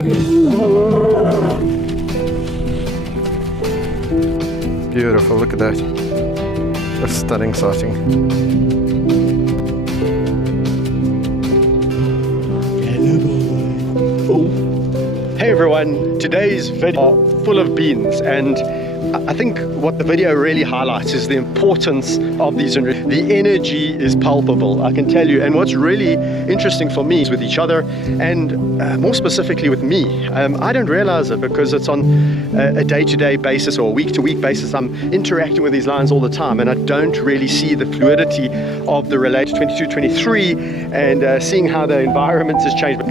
Beautiful, look at that. A stunning sighting. Hey everyone, today's video is full of beans, and I think what the video really highlights is the importance of these. The energy is palpable, I can tell you, and what's really interesting for me is with each other, and more specifically with me. I don't realize it because it's on a day-to-day basis or a week-to-week basis. I'm interacting with these lions all the time, and I don't really see the fluidity of the relation 22-23 and seeing how the environment has changed.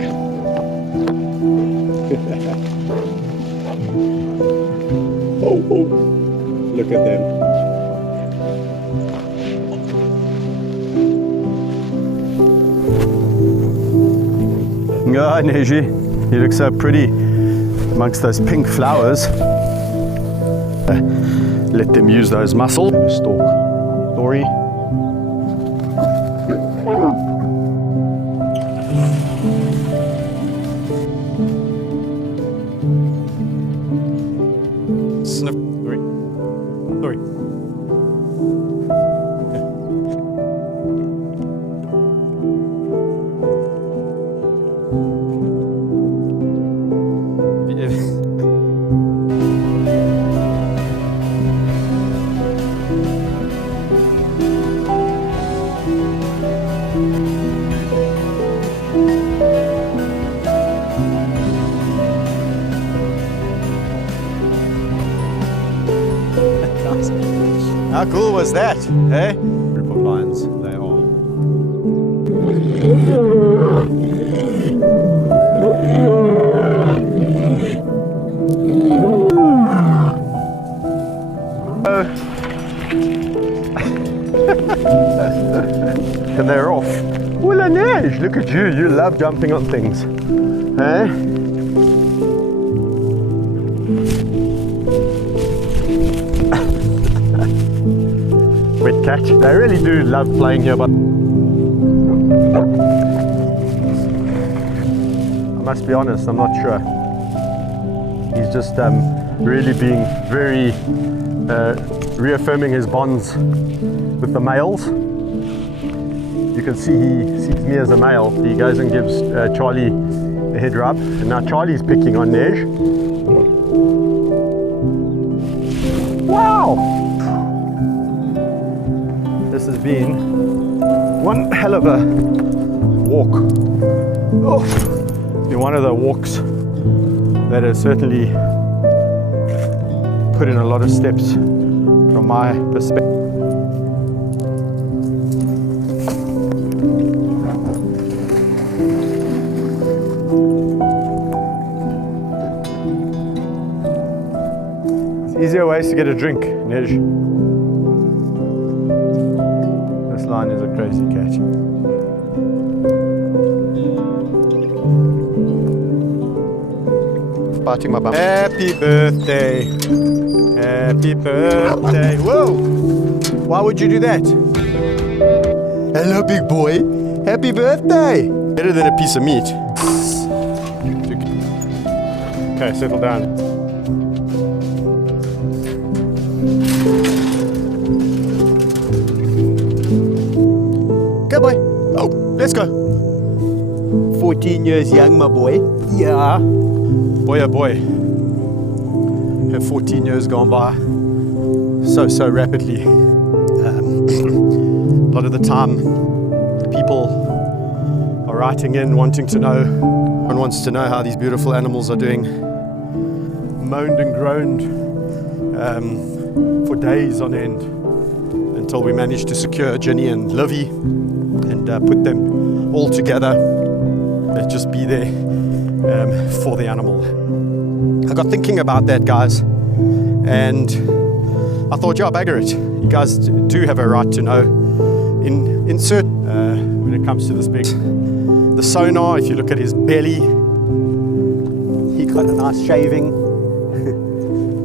Oh, look at them. Oh, Neji, you look so pretty amongst those pink flowers. Let them use those muscles. Stalk. Dory. Sniff. Dory. How cool was that, eh? Group of lions, they are. And they're off. Oh la neige, look at you, you love jumping on things, eh? Wet cat. They really do love playing here, but I must be honest, I'm not sure. He's just really being very reaffirming his bonds with the males. You can see he sees me as a male. He goes and gives Charlie a head rub, and now Charlie's picking on Neige. Wow! This has been one hell of a walk. Oh, it's been one of the walks that has certainly put in a lot of steps from my perspective. There's easier ways to get a drink, Nej. This lion is a crazy cat. Biting my bum. Happy birthday. Happy birthday. Whoa! Why would you do that? Hello, big boy. Happy birthday. Better than a piece of meat. Okay, settle down. Go, boy. Oh, let's go. 14 years young, my boy. Yeah. Boy, oh boy. Have 14 years gone by so rapidly. A lot of the time, people are writing in, wanting to know. One wants to know how these beautiful animals are doing. Moaned and groaned for days on end until we managed to secure Ginny and Livy and put them all together. Let's just be there for the animal. I got thinking about that, guys, and I thought, yeah, bagger it. You guys do have a right to know. Insert when it comes to this big, the sonar. If you look at his belly, he got a nice shaving.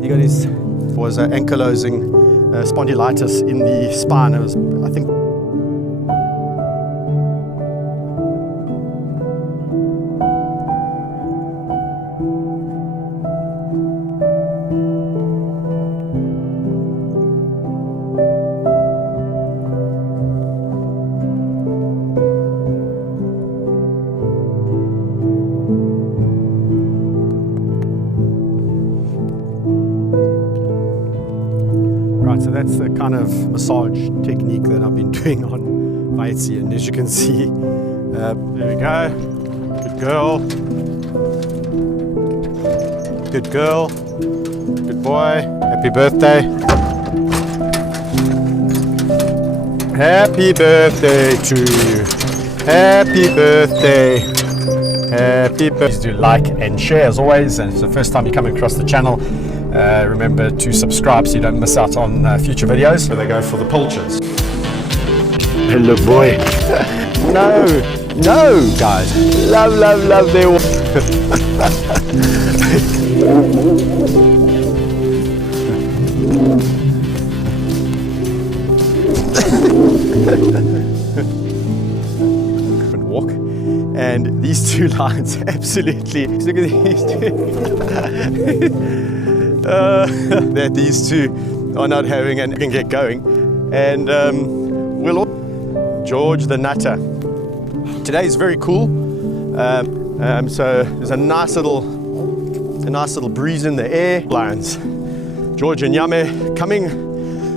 He got his was ankylosing spondylitis in the spine. It was, I think. that's the kind of massage technique that I've been doing on Vaitsi, and as you can see, there we go. Good girl. Good girl. Good boy. Happy birthday. Happy birthday to you. Happy birthday. Happy birthday. Please do like and share as always, and if it's the first time you come across the channel, remember to subscribe so you don't miss out on future videos. So they go for the pilchards. Hello boy. No guys. Love their walk. And these two lions absolutely, look at these two. That these two are not having and can get going. And George the Nutter. Today is very cool. So there's a nice little breeze in the air. Lions. George and Yame coming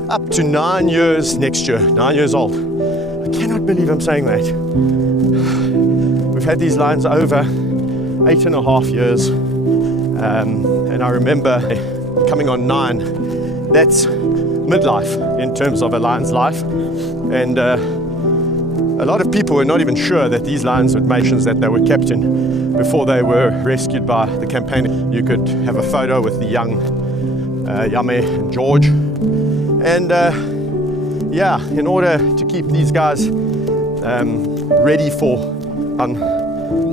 up to 9 years next year. 9 years old. I cannot believe I'm saying that. We've had these lions over 8.5 years. And I remember coming on 9. That's midlife in terms of a lion's life. And a lot of people were not even sure that these lions would make sure that they were kept in before they were rescued by the campaign. You could have a photo with the young Yame and George. And yeah, in order to keep these guys ready for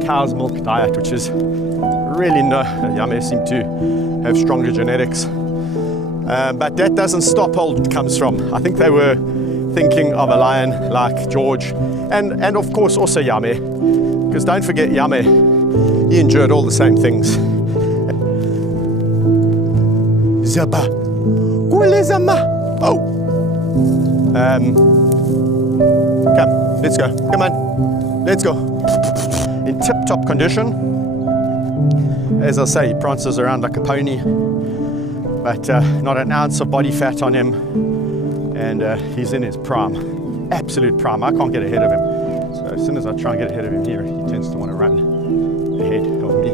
cow's milk diet, which is really Yame seem to have stronger genetics. But that doesn't stop how it comes from. I think they were thinking of a lion like George and of course also Yame, because don't forget Yame, he endured all the same things. Zaba, oh, come, let's go, come on, let's go. In tip-top condition. As I say, he prances around like a pony, but not an ounce of body fat on him. And he's in his prime, absolute prime. I can't get ahead of him. So as soon as I try and get ahead of him here, he tends to want to run ahead of me.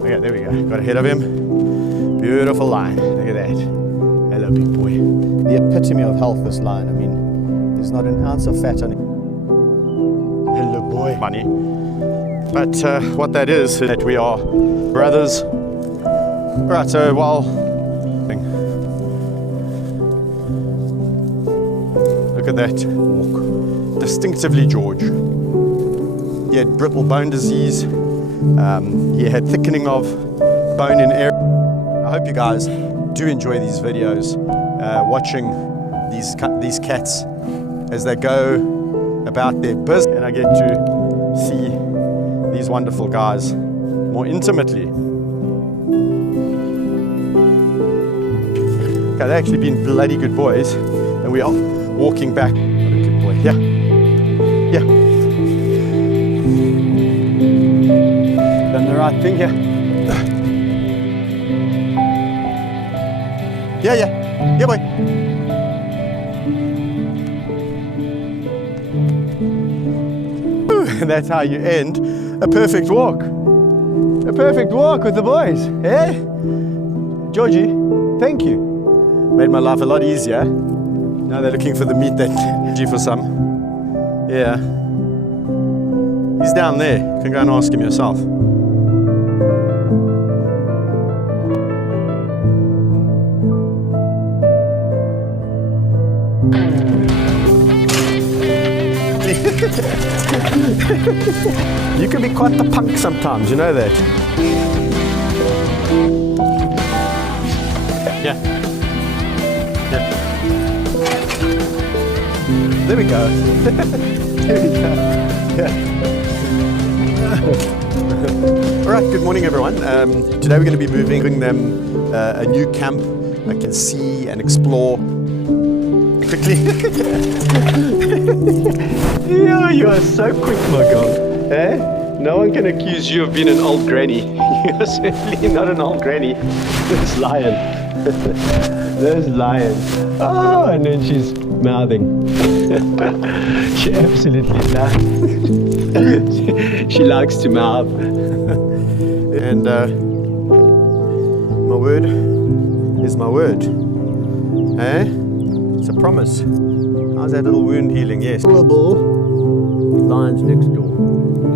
Okay, there we go. Got ahead of him. Beautiful lion. Look at that. Hello, big boy. The epitome of health, this lion. I mean, there's not an ounce of fat on him. Hello, boy. Money. But what that is that we are brothers. Right, so while look at that walk. Distinctively George. He had brittle bone disease. He had thickening of bone in area. I hope you guys do enjoy these videos, watching these cats as they go about their business, and I get to see these wonderful guys more intimately. Okay, they've actually been bloody good boys, and we are walking back. What a good boy. Yeah. Yeah. Done the right thing here. Yeah, yeah. Yeah, boy. And that's how you end a perfect walk. A perfect walk with the boys. Eh? Georgie, thank you. Made my life a lot easier. Now they're looking for the meat that G for some. Yeah. He's down there. You can go and ask him yourself. You can be quite the punk sometimes, you know that. Yeah. Yeah. There we go. There we go. Yeah. All right, good morning everyone. Today we're going to be moving them a new camp I can see and explore quickly. Yeah, you are so quick, my God. Eh? No one can accuse you of being an old granny. You're certainly not an old granny. This lion. This lion. Oh, and then she's mouthing. She absolutely loves. She likes to mouth. And my word is my word. Eh? It's a promise. How's that little wound healing? Yes. Horrible lions next door.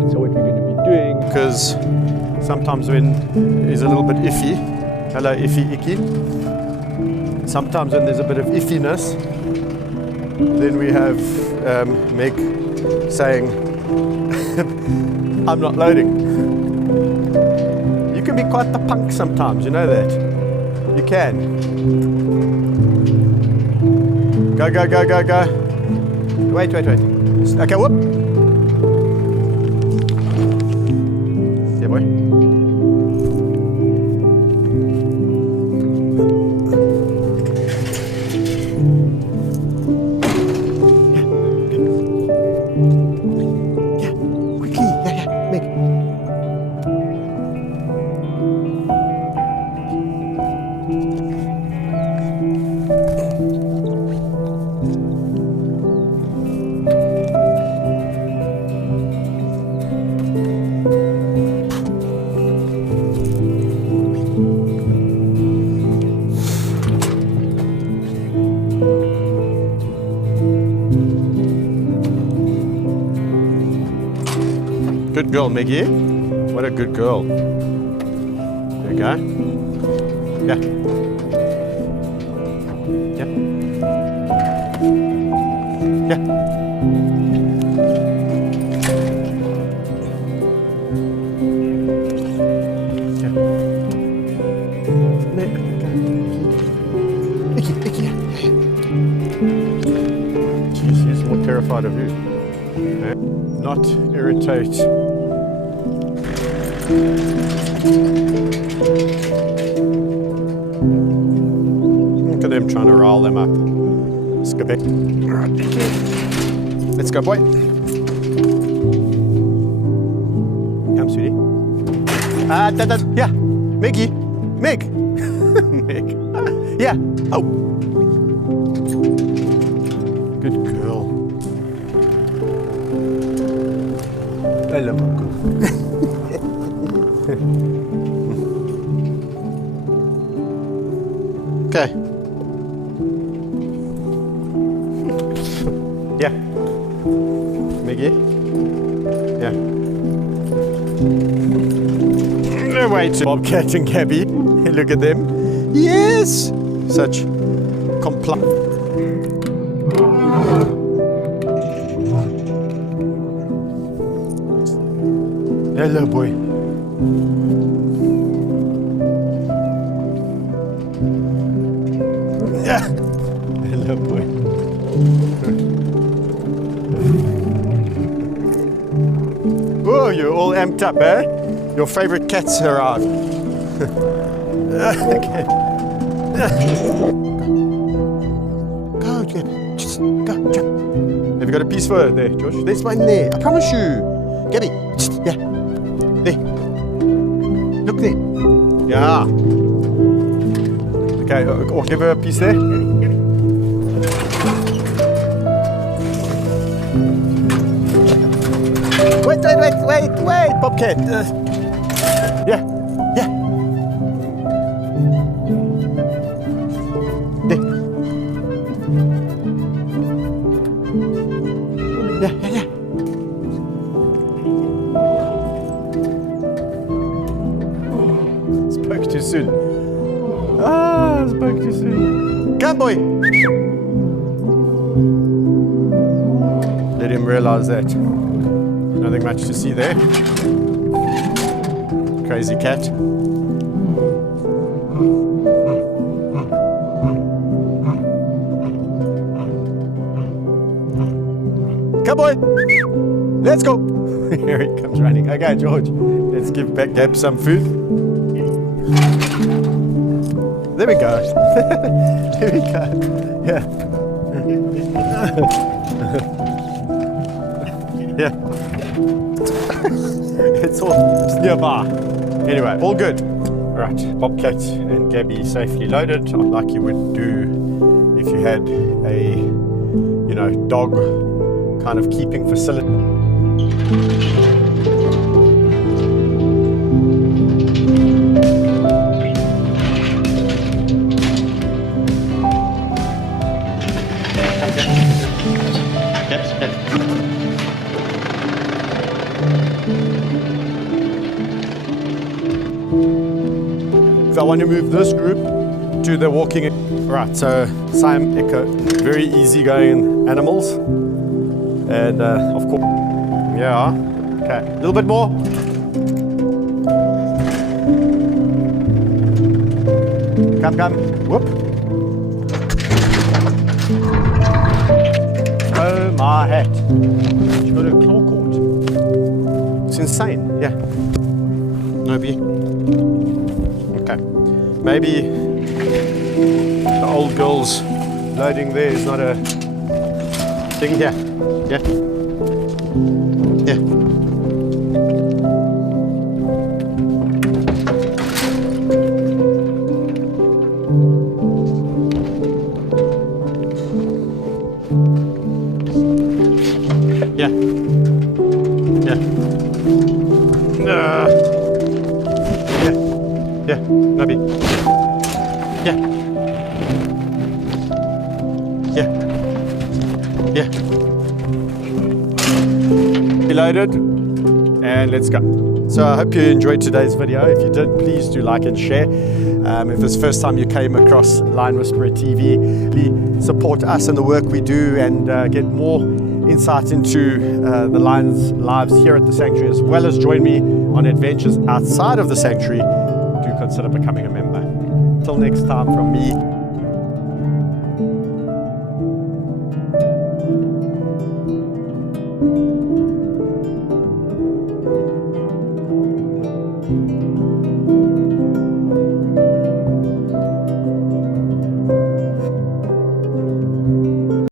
That's what we're going to be doing. Because sometimes when it's a little bit iffy, hello iffy icky. Sometimes when there's a bit of iffiness, then we have Meg saying, I'm not loading. You can be quite the punk sometimes, you know that. You can. Go, go, go, go, go. Wait, wait, wait. Okay, whoop. Yeah, boy. Yeah, quickly. Yeah, yeah, Meg. Good girl, Meggie. What a good girl. There you go. Yeah. Yeah. Yeah. Yeah. Icky, Icky. She's more terrified of you. Okay. Not irritate. Look at them trying to roll them up. Let's go back. Let's go, boy. Come, sweetie. Yeah, Meggie. Meg. Meg. Yeah. Oh. Good girl. I love her. Okay. Yeah. Meggie? Yeah. No way to Bobcat and Gabby. Look at them. Yes! Such compliant. Hello, boy. Yeah. Hello, boy. Oh, you're all amped up, eh? Your favorite cats arrived. Okay. Go, just go, jump. Have you got a piece for her there, Josh? There's one there. I promise you. Gabby, yeah. There. Look there. Yeah. Okay, or give her a piece there. Wait, Bobcat. Yeah. There. Yeah. Spoke too soon. Spoke too soon. Come, boy. Let him realize that. Nothing much to see there. Crazy cat. Come, boy. Let's go. Here he comes running. Okay, George. Let's give Gab some food. There we go. There we go. Yeah. Yeah. It's all just nearby. Anyway, all good. Right, Bobcat and Gabby safely loaded, like you would do if you had a, you know, dog kind of keeping facility. If I want to move this group to the walking, right, so Siam Echo, very easygoing animals. And of course, yeah, okay, a little bit more. Come, whoop. Oh my hat, she got a claw caught. It's insane, yeah. No B. Okay, maybe the old girl's loading there is not a thing here. Yeah. Yeah. Yeah. Yeah. Yeah. Yeah. Maybe. Yeah. Yeah. Yeah. Loaded, and let's go. So I hope you enjoyed today's video. If you did, please do like and share. If it's the first time you came across Lion Whisperer TV, please support us and the work we do and get more insights into the lions' lives here at the sanctuary, as well as join me on adventures outside of the sanctuary. Do consider becoming a member. Till next time, from me.